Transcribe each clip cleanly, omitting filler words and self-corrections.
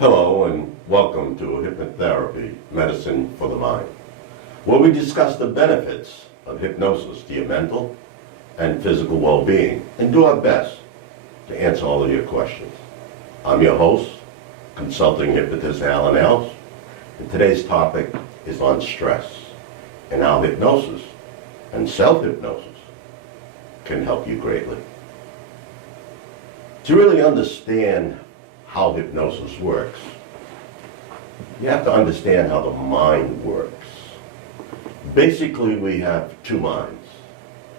Hello and welcome to Hypnotherapy, Medicine for the Mind, where we discuss the benefits of hypnosis to your mental and physical well-being and do our best to answer all of your questions. I'm your host, consulting hypnotist Alves, and today's topic is on stress and how hypnosis and self-hypnosis can help you greatly. To really understand how hypnosis works, you have to understand how the mind works. Basically, we have two minds.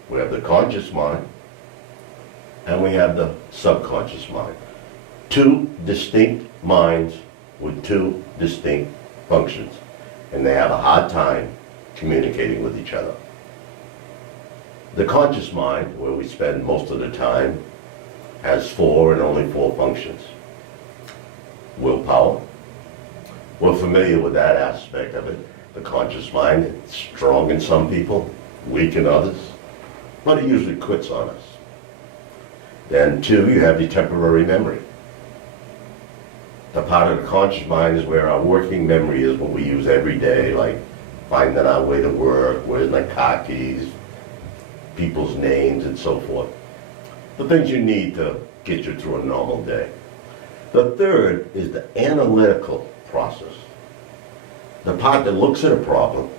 We have the conscious mind and we have the subconscious mind. Two distinct minds with two distinct functions, and they have a hard time communicating with each other. The conscious mind, where we spend most of the time, has four and only four functions. Willpower. We're familiar with that aspect of it. The conscious mind, it's strong in some people, weak in others, but it usually quits on us. Then two, you have the temporary memory. The part of the conscious mind is where our working memory is, what we use every day, like finding our way to work, where's my car keys, people's names and so forth. The things you need to get you through a normal day. The third is the analytical process. The part that looks at a problem,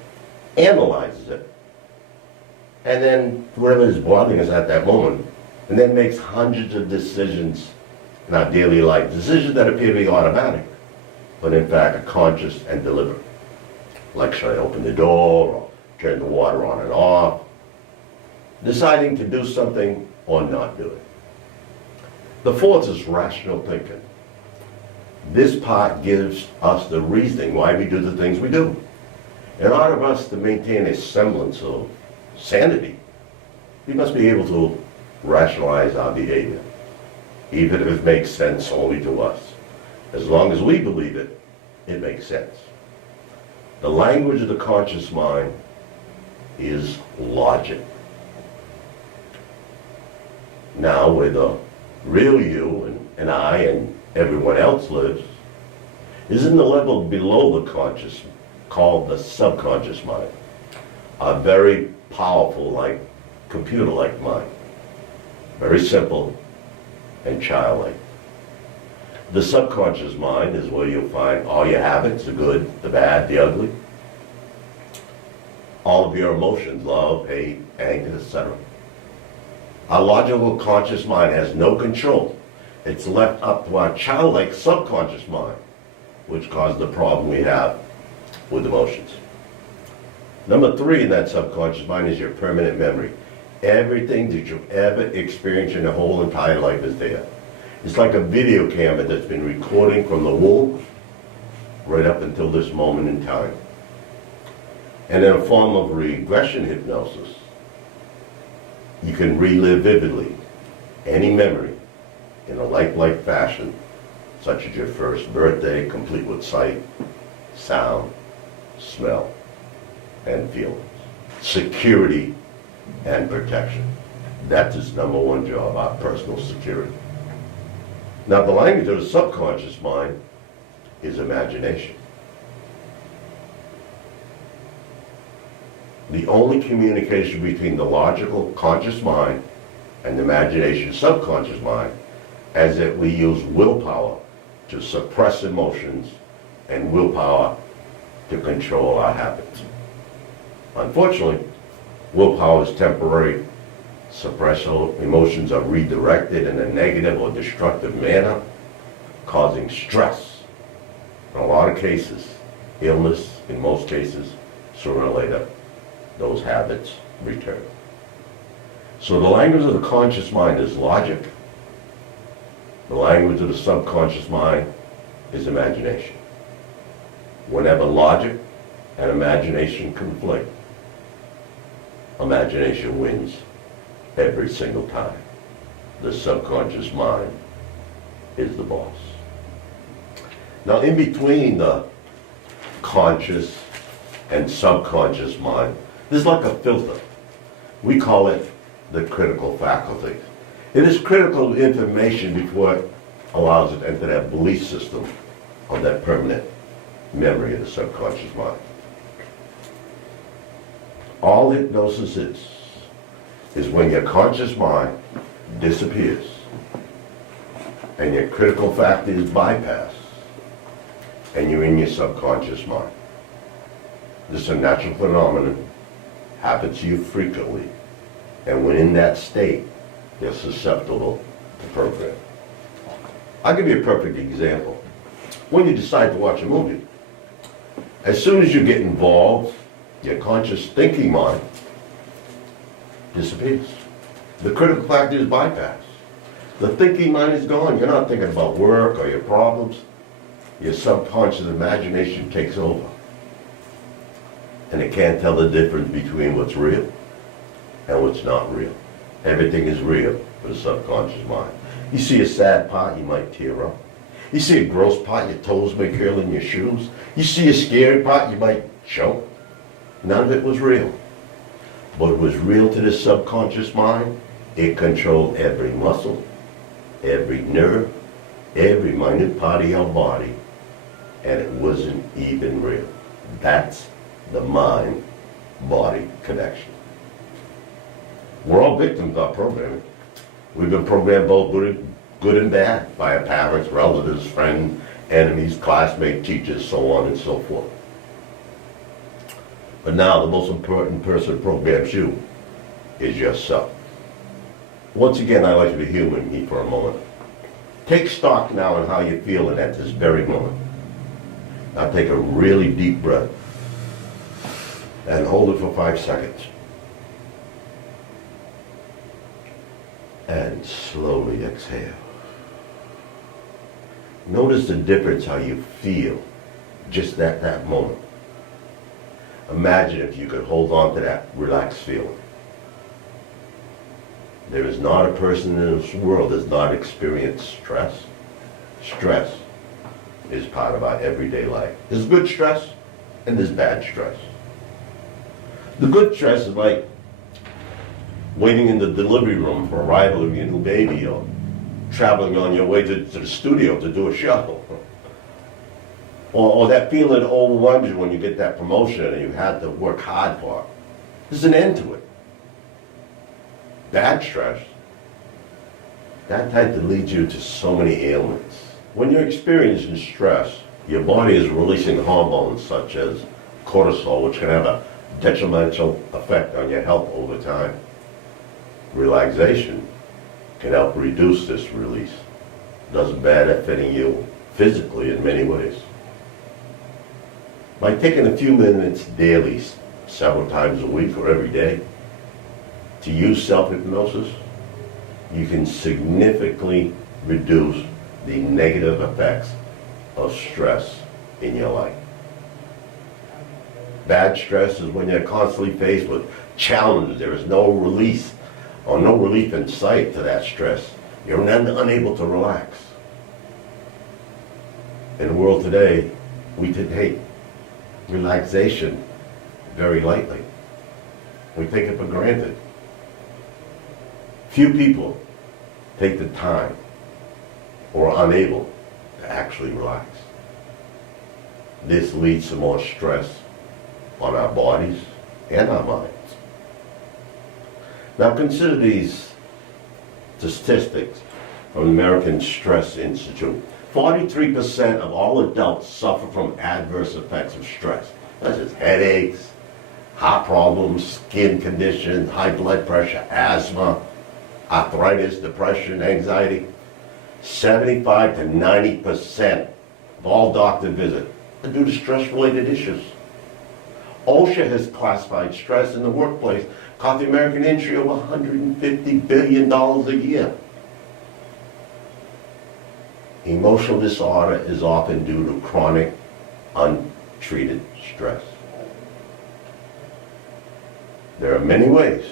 analyzes it, and then whatever is bothering us at that moment, and then makes hundreds of decisions in our daily life, decisions that appear to be automatic, but in fact are conscious and deliberate. Like, should I open the door, or turn the water on and off? Deciding to do something or not do it. The fourth is rational thinking. This part gives us the reasoning why we do the things we do. In order for us to maintain a semblance of sanity, we must be able to rationalize our behavior, even if it makes sense only to us. As long as we believe it, it makes sense. The language of the conscious mind is logic. Now, where the real you and I and everyone else lives is in the level below the conscious, called the subconscious mind. A very powerful, like computer-like mind. Very simple and childlike. The subconscious mind is where you'll find all your habits, the good, the bad, the ugly. All of your emotions, love, hate, anger, etc. Our logical conscious mind has no control. It's left up to our childlike subconscious mind, which caused the problem we have with emotions. Number three in that subconscious mind is your permanent memory. Everything that you've ever experienced in your whole entire life is there. It's like a video camera that's been recording from the womb right up until this moment in time. And in a form of regression hypnosis, you can relive vividly any memory in a lifelike fashion, such as your first birthday, complete with sight, sound, smell, and feelings. Security and protection. That's its number one job, our personal security. Now, the language of the subconscious mind is imagination. The only communication between the logical conscious mind and the imagination subconscious mind is that we use willpower to suppress emotions and willpower to control our habits. Unfortunately, willpower is temporary. Suppressed emotions are redirected in a negative or destructive manner, causing stress. In a lot of cases, illness, in most cases, sooner or later, those habits return. So the language of the conscious mind is logic. The language of the subconscious mind is imagination. Whenever logic and imagination conflict, imagination wins every single time. The subconscious mind is the boss. Now, in between the conscious and subconscious mind, there's like a filter. We call it the critical faculty. It is critical information before it allows it to enter that belief system of that permanent memory of the subconscious mind. All hypnosis is when your conscious mind disappears and your critical factor is bypassed and you're in your subconscious mind. This is a natural phenomenon, happens to you frequently, and when in that state, you're susceptible to program. I'll give you a perfect example. When you decide to watch a movie, as soon as you get involved, your conscious thinking mind disappears. The critical factor is bypassed. The thinking mind is gone. You're not thinking about work or your problems. Your subconscious imagination takes over. And it can't tell the difference between what's real and what's not real. Everything is real for the subconscious mind. You see a sad part, you might tear up. You see a gross part, your toes may curl in your shoes. You see a scary part, you might choke. None of it was real. But it was real to the subconscious mind. It controlled every muscle, every nerve, every minute part of your body, and it wasn't even real. That's the mind-body connection. We're all victims of programming. We've been programmed both good and bad by our parents, relatives, friends, enemies, classmates, teachers, so on and so forth. But now the most important person who programs you is yourself. Once again, I'd like you to humor me for a moment. Take stock now in how you're feeling at this very moment. Now take a really deep breath and hold it for 5 seconds. And slowly exhale. Notice the difference how you feel just at that moment. Imagine if you could hold on to that relaxed feeling. There is not a person in this world that does not experience stress. Stress is part of our everyday life. There's good stress and there's bad stress. The good stress is like waiting in the delivery room for arrival of your new baby, or traveling on your way to the studio to do a show. Or that feeling that overwhelms you when you get that promotion and you had to work hard for it. There's an end to it. Bad stress, that type that leads you to so many ailments. When you're experiencing stress, your body is releasing hormones such as cortisol, which can have a detrimental effect on your health over time. Relaxation can help reduce this release. It doesn't benefit you physically in many ways. By taking a few minutes daily, several times a week or every day, to use self-hypnosis, you can significantly reduce the negative effects of stress in your life. Bad stress is when you're constantly faced with challenges. There is no release or no relief in sight to that stress. You're unable to relax. In the world today, we take relaxation very lightly. We take it for granted. Few people take the time or are unable to actually relax. This leads to more stress on our bodies and our minds. Now consider these statistics from the American Stress Institute. 43% of all adults suffer from adverse effects of stress. That's just headaches, heart problems, skin conditions, high blood pressure, asthma, arthritis, depression, anxiety. 75 to 90% of all doctor visits are due to stress-related issues. OSHA has classified stress in the workplace cost the American industry over $150 billion a year. Emotional disorder is often due to chronic, untreated stress. There are many ways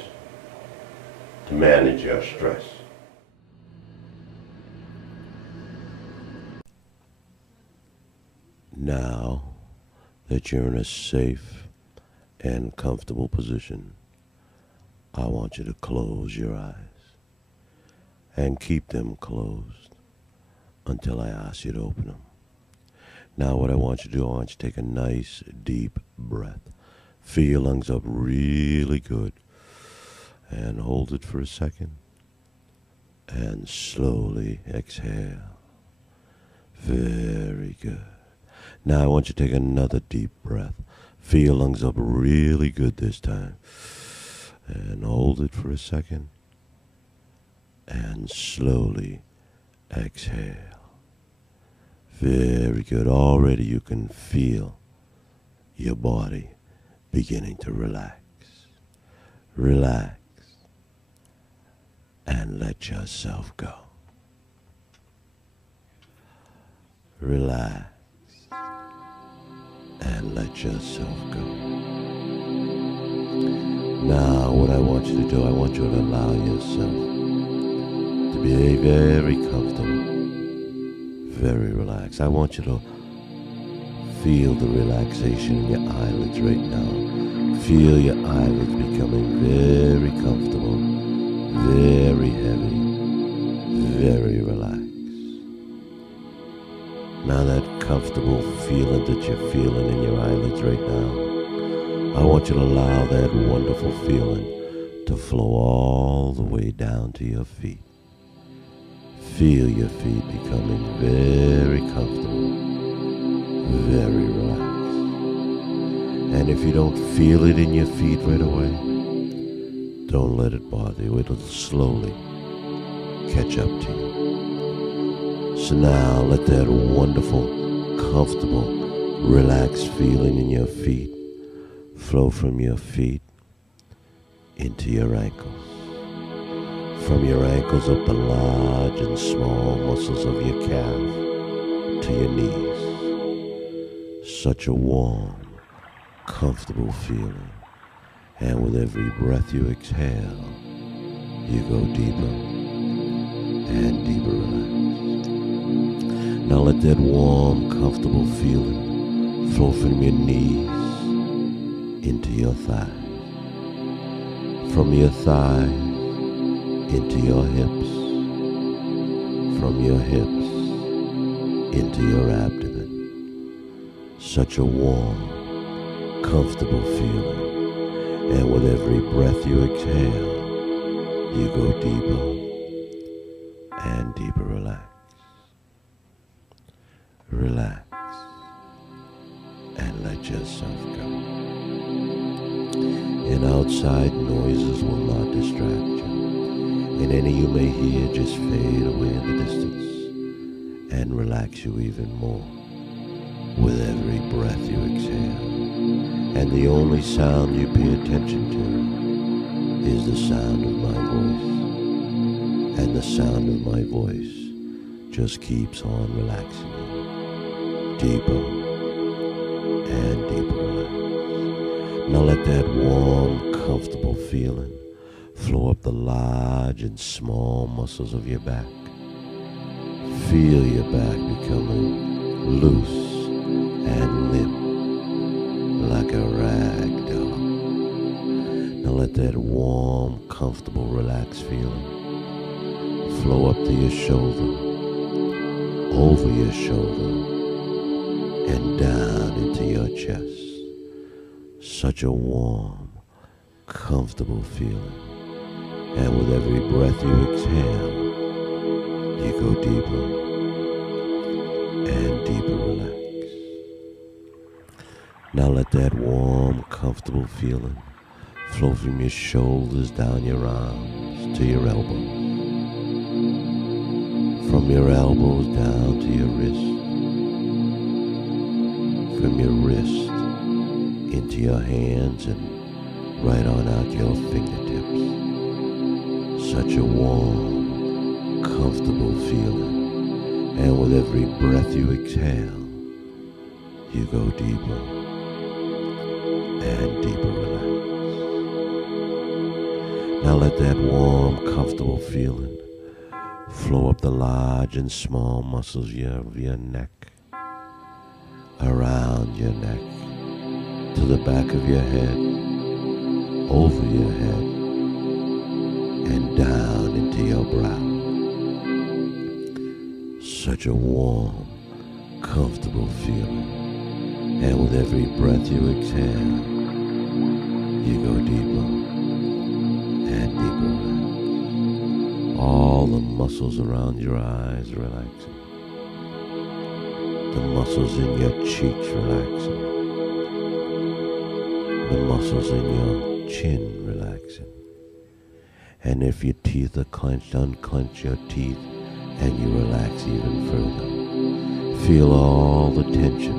to manage your stress. Now that you're in a safe and comfortable position, I want you to close your eyes and keep them closed until I ask you to open them. Now what I want you to do, I want you to take a nice deep breath. Fill your lungs up really good. And hold it for a second. And slowly exhale. Very good. Now I want you to take another deep breath. Fill your lungs up really good this time. And hold it for a second. And slowly exhale. Very good. Already you can feel your body beginning to relax. Relax. And let yourself go. Relax. And let yourself go. Now what I want you to do, I want you to allow yourself to be very comfortable, very relaxed. I want you to feel the relaxation in your eyelids right now. Feel your eyelids becoming very comfortable, very heavy, very relaxed. Now that comfortable feeling that you're feeling in your eyelids right now, I want you to allow that wonderful feeling to flow all the way down to your feet. Feel your feet becoming very comfortable, very relaxed. And if you don't feel it in your feet right away, don't let it bother you. It'll slowly catch up to you. So now let that wonderful, comfortable, relaxed feeling in your feet flow from your feet into your ankles. From your ankles up the large and small muscles of your calf to your knees. Such a warm, comfortable feeling. And with every breath you exhale, you go deeper and deeper relaxed. Now let that warm, comfortable feeling flow from your knees into your thighs. From your thighs into your hips. From your hips into your abdomen. Such a warm, comfortable feeling. And with every breath you exhale, you go deeper and deeper relaxed. Relax and let yourself go. And outside noises will not distract you. And any you may hear just fade away in the distance and relax you even more with every breath you exhale. And the only sound you pay attention to is the sound of my voice. And the sound of my voice just keeps on relaxing you. Deeper and deeper relaxed. Now let that warm, comfortable feeling flow up the large and small muscles of your back. Feel your back becoming loose and limp like a rag doll. Now let that warm, comfortable, relaxed feeling flow up to your shoulder, over your shoulder, and down into your chest. Such a warm, comfortable feeling. And with every breath you exhale, you go deeper and deeper relaxed. Now let that warm, comfortable feeling flow from your shoulders down your arms to your elbows. From your elbows down to your wrist. From your wrist into your hands and right on out your fingertips. Such a warm, comfortable feeling. And with every breath you exhale, you go deeper and deeper relaxed. Now let that warm, comfortable feeling flow up the large and small muscles of your neck, around your neck, to the back of your head, over your head, and down into your brow. Such a warm, comfortable feeling. And with every breath you exhale, you go deeper and deeper. All the muscles around your eyes relaxing. The muscles in your cheeks relaxing. The muscles in your chin relaxing. And if your teeth are clenched, unclench your teeth and you relax even further. Feel all the tension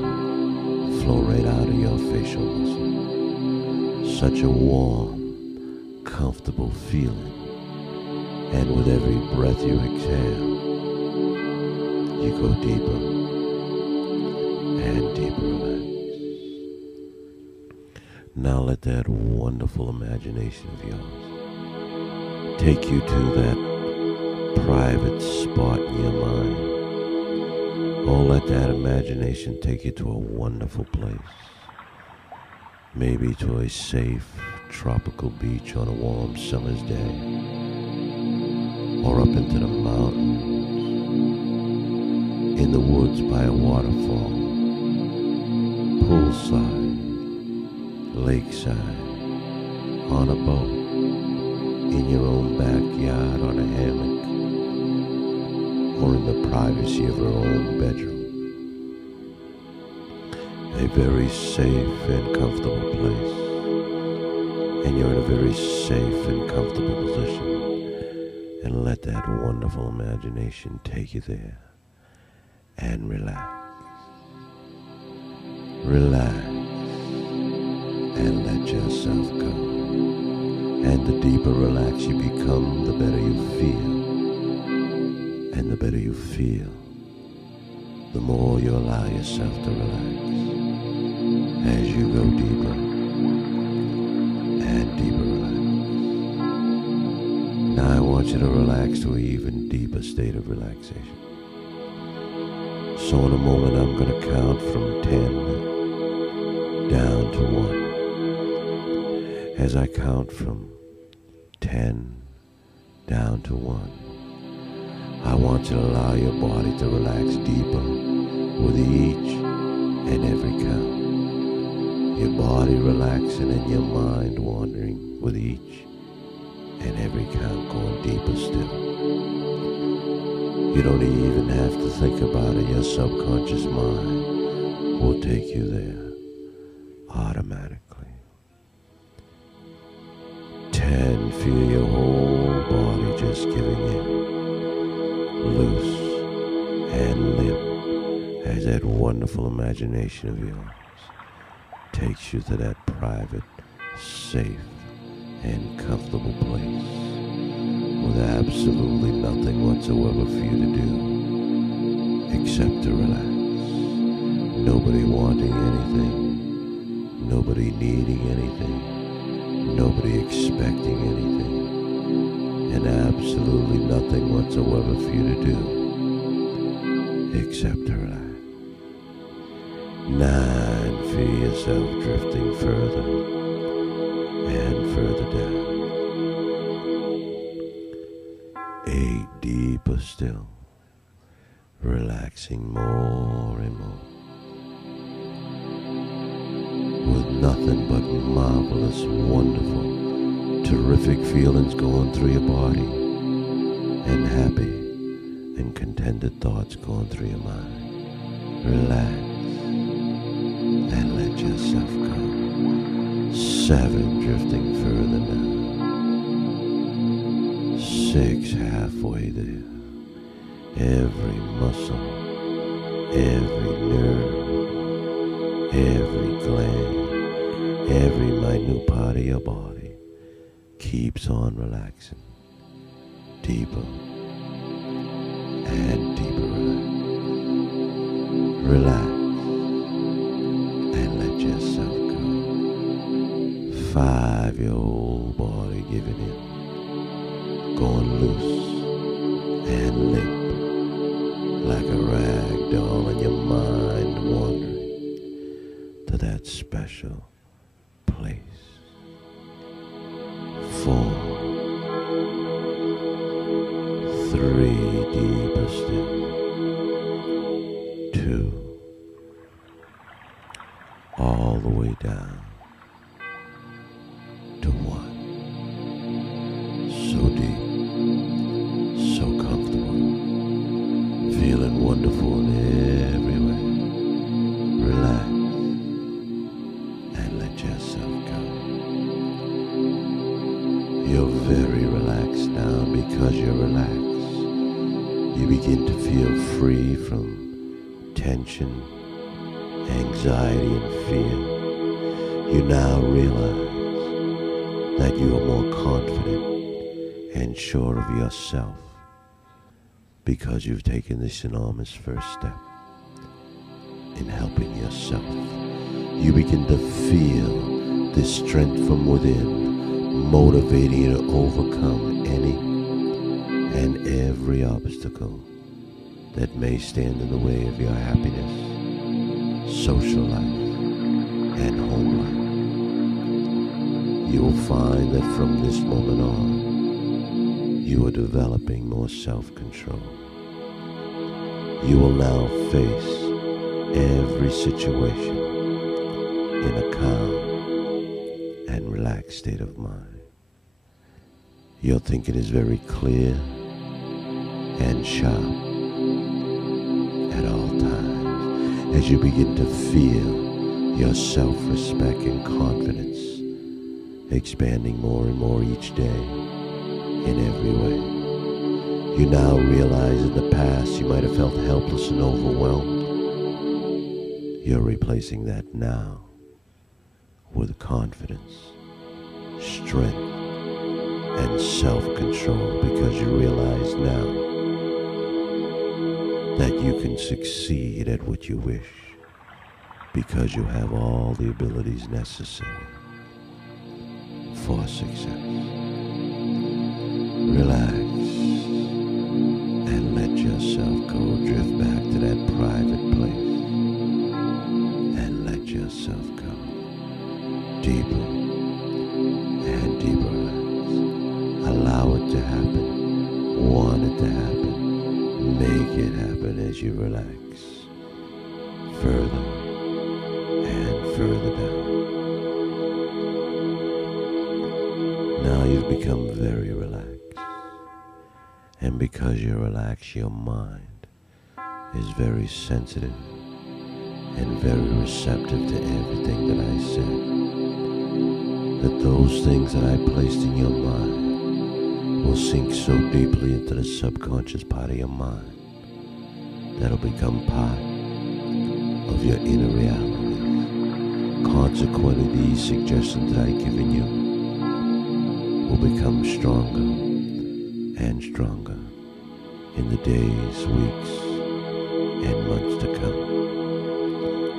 flow right out of your facial muscle. Such a warm, comfortable feeling. And with every breath you exhale, you go deeper and deeper relax. Now let that wonderful imagination of yours take you to that private spot in your mind. Oh, let that imagination take you to a wonderful place. Maybe to a safe, tropical beach on a warm summer's day. Or up into the mountains, in the woods by a waterfall, poolside, lakeside, on a boat, in your own backyard on a hammock, or in the privacy of your own bedroom. A very safe and comfortable place, and you're in a very safe and comfortable position. And let that wonderful imagination take you there and relax. Relax and let yourself go. And the deeper relax you become, the better you feel. And the better you feel, the more you allow yourself to relax as you go deeper and deeper relax. Now I want you to relax to an even deeper state of relaxation. So in a moment I'm going to count from 10 down to 1. As I count from 10 down to 1, I want you to allow your body to relax deeper with each and every count. Your body relaxing and your mind wandering with each and every count, going deeper still. You don't even have to think about it. Your subconscious mind will take you there automatically. 10, feel your whole body just giving in, loose and limp, as that wonderful imagination of yours takes you to that private, safe, and comfortable place with absolutely nothing whatsoever for you to do except to relax. Nobody wanting anything, nobody needing anything, nobody expecting anything, and absolutely nothing whatsoever for you to do except to relax. 9, feel yourself drifting further and further down. 8, deeper still, relaxing more and more, with nothing but marvelous, wonderful, terrific feelings going through your body, and happy and contented thoughts going through your mind. Relax and let yourself go. 7, drifting further now. 6, halfway there. Every muscle, every nerve, every gland, every minute part of your body keeps on relaxing. Deeper and deeper relax. Relax and let yourself go. 5, your whole body giving in, going loose and limp like a rag doll, and your mind wandering to that special place. 4, 3, deeper still. 2, down to one. So deep, so comfortable, feeling wonderful in every way. Relax and let yourself go. You're very relaxed now, and because you're relaxed, you begin to feel free from tension, anxiety, and fear. You now realize that you are more confident and sure of yourself because you've taken this enormous first step in helping yourself. You begin to feel this strength from within, motivating you to overcome any and every obstacle that may stand in the way of your happiness, social life, and home life. You will find that from this moment on, you are developing more self-control. You will now face every situation in a calm and relaxed state of mind. Your thinking is very clear and sharp at all times as you begin to feel your self-respect and confidence expanding more and more each day in every way. You now realize in the past you might have felt helpless and overwhelmed. You're replacing that now with confidence, strength, and self-control because you realize now that you can succeed at what you wish because you have all the abilities necessary for success. Relax and let yourself go. Drift back to that private place and let yourself go. Deeper and deeper relax. Allow it to happen. Want it to happen. Make it happen as you relax. Further and further down. Now you've become very relaxed. And because you're relaxed, your mind is very sensitive and very receptive to everything that I said. That those things that I placed in your mind will sink so deeply into the subconscious part of your mind that'll become part of your inner reality. Consequently, these suggestions that I've given you will become stronger and stronger in the days, weeks, and months to come.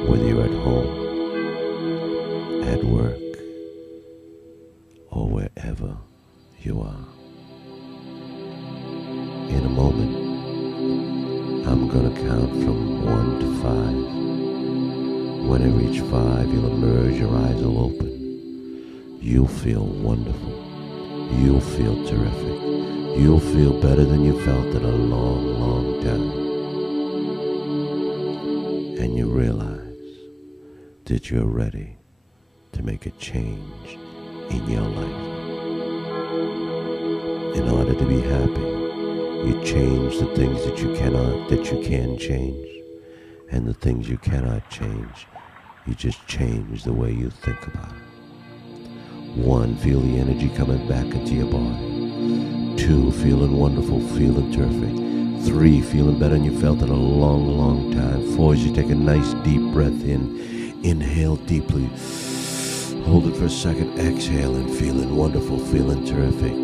Whether you're at home, at work, or wherever you are. In a moment, I'm going to count from 1 to 5. When I reach 5, you'll emerge, your eyes will open. You'll feel wonderful. You'll feel terrific. You'll feel better than you felt in a long, long time. And you realize that you're ready to make a change in your life. In order to be happy, you change the things that you can change, and the things you cannot change, you just change the way you think about it. 1, feel the energy coming back into your body. 2, feeling wonderful, feeling terrific. 3, feeling better than you felt in a long, long time. 4, as you take a nice deep breath in, inhale deeply, hold it for a second, exhale, and feeling wonderful, feeling terrific.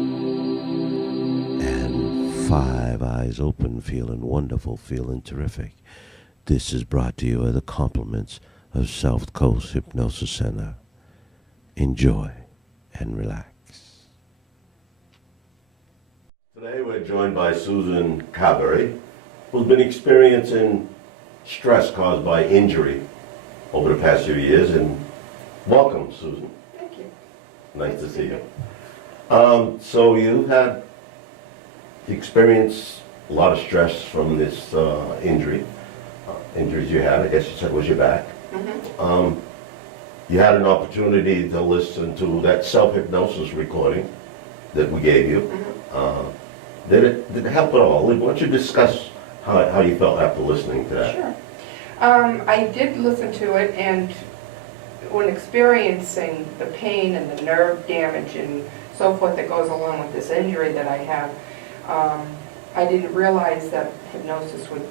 5, eyes open, feeling wonderful, feeling terrific. This is brought to you by the compliments of South Coast Hypnosis Center. Enjoy and relax. Today we're joined by Susan Carberry, who's been experiencing stress caused by injury over the past few years. And welcome, Susan. Thank you. Nice to see you. So you had experienced a lot of stress from this injuries you had. I guess you said was your back. Mm-hmm. you had an opportunity to listen to that self-hypnosis recording that we gave you. Did it help at all? Why don't you discuss how you felt after listening to that? Sure. I did listen to it, and when experiencing the pain and the nerve damage and so forth that goes along with this injury that I have, I didn't realize that hypnosis would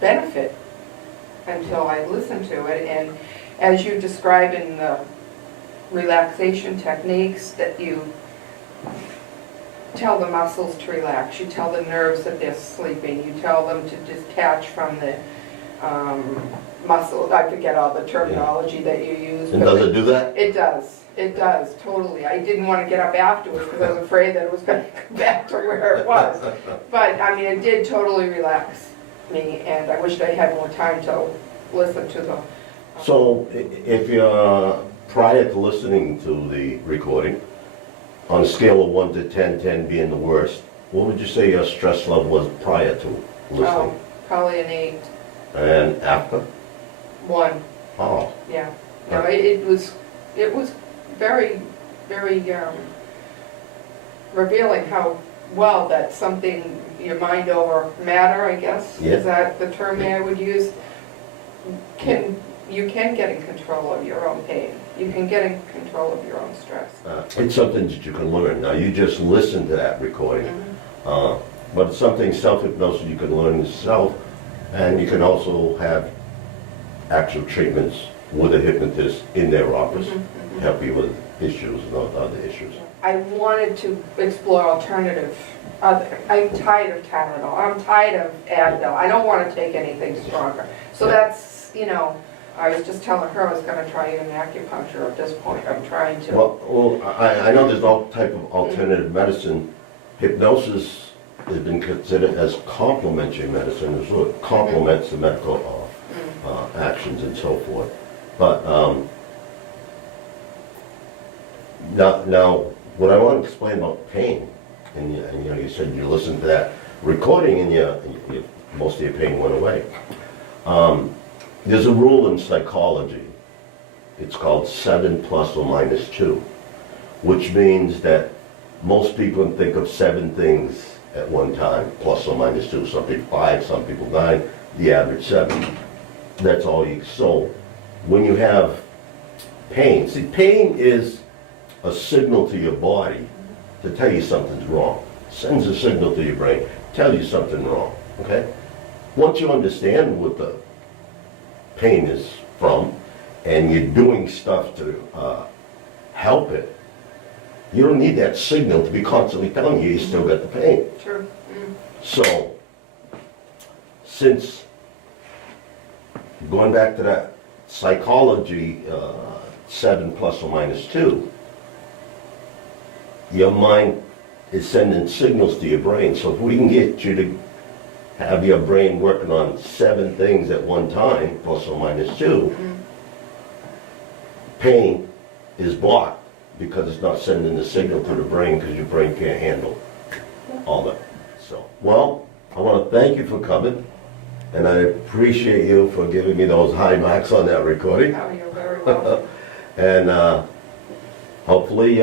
benefit until I listened to it. And as you describe in the relaxation techniques, that you tell the muscles to relax, you tell the nerves that they're sleeping, you tell them to detach from the muscles. I forget all the terminology that you use. And does it do that? It does, totally. I didn't want to get up afterwards because I was afraid that it was going to go back to where it was. But, I mean, it did totally relax me, and I wished I had more time to listen to the... So, if you're, prior to listening to the recording, on a scale of 1 to 10, 10 being the worst, what would you say your stress level was prior to listening? Oh, probably an 8. And after? 1, Oh, yeah. No, it was very, very revealing how well that something, your mind over matter, I guess, Yeah. is that the term I would use, you can get in control of your own pain. You can get in control of your own stress. it's something that you can learn. Now, you just listened to that recording, but it's something self-hypnosis you can learn yourself, and you can also have actual treatments with a hypnotist in their office, help you with issues and other issues. I wanted to explore alternative. I'm tired of Tylenol. I'm tired of Advil. I don't want to take anything stronger. So that's, I was just telling her I was going to try even acupuncture at this point. I'm trying to. Well, I know there's all type of alternative medicine. Hypnosis has been considered as complementary medicine, as well. It complements the medical actions and so forth. But now, what I want to explain about pain, and you said you listened to that recording and most of your pain went away. There's a rule in psychology. It's called 7 plus or minus 2, which means that most people think of 7 things at one time, plus or minus 2. Some people 5, some people 9, the average 7. That's all you. So when you have pain, see, pain is a signal to your body to tell you something's wrong. Sends a signal to your brain, tells you something wrong, okay? Once you understand what the pain is from, and you're doing stuff to help it, you don't need that signal to be constantly telling you still got the pain. True. So, since going back to that psychology, 7 plus or minus 2, your mind is sending signals to your brain. So if we can get you to have your brain working on 7 things at one time, plus or minus 2, pain is blocked because it's not sending the signal to the brain because your brain can't handle all that. So, well, I want to thank you for coming, and I appreciate you for giving me those high marks on that recording. Oh, you're very welcome. And hopefully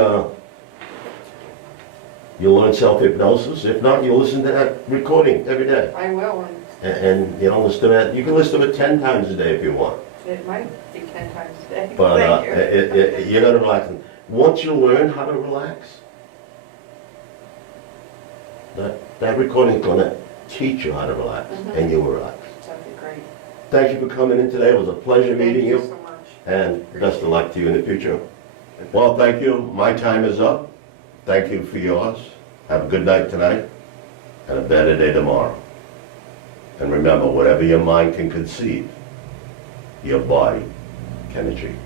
you'll learn self-hypnosis. If not, you'll listen to that recording every day. I will, And listen to that. You can listen to it 10 times a day if you want. it might be 10 times a day. But Thank you. you're going to relax. Once you learn how to relax, that recording is going to teach you how to relax, and you'll relax. That'd be great. Thank you for coming in today. It was a pleasure meeting Thank you you. so much. And best of luck to you in the future. Well, thank you. My time is up. Thank you for yours. Have a good night tonight and a better day tomorrow. And remember, whatever your mind can conceive, your body can achieve.